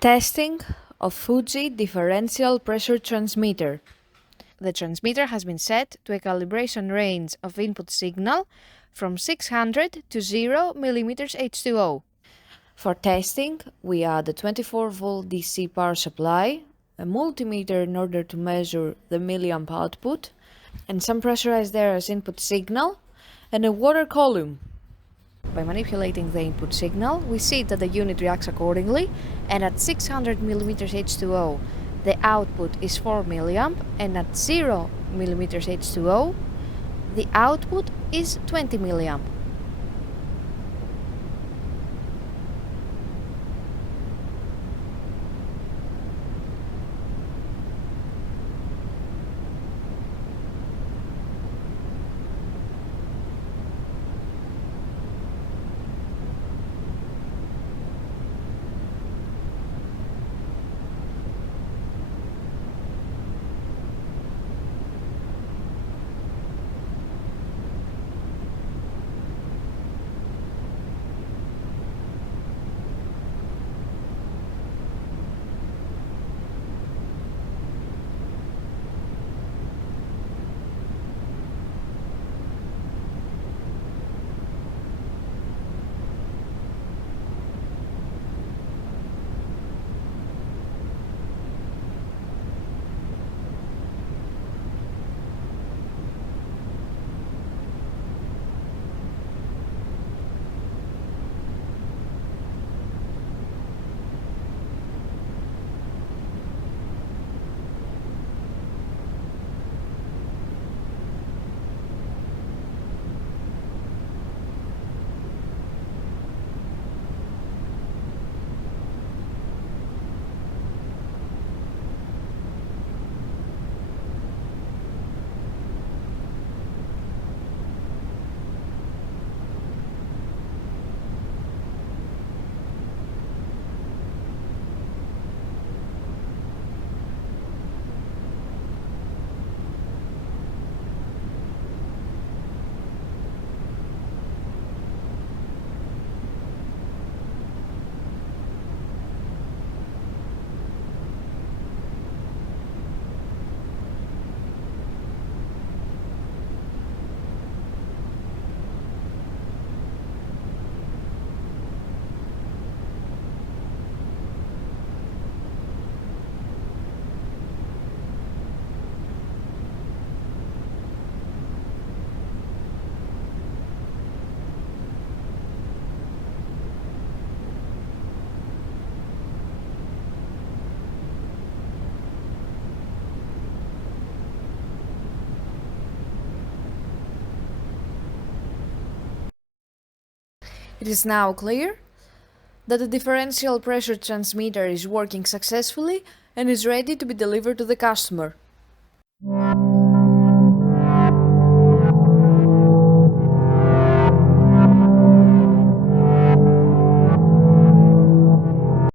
Testing of Fuji Differential Pressure Transmitter. The transmitter has been set to a calibration range of input signal from 600 to 0 mm H2O. For testing, we add a 24-volt DC power supply, a multimeter in order to measure the milliamp output, and some pressurized air as input signal, and a water column. By manipulating the input signal, we see that the unit reacts accordingly, and at 600 mm H2O, the output is 4 mA, and at 0 mm H2O, the output is 20 mA. It is now clear that the differential pressure transmitter is working successfully and is ready to be delivered to the customer.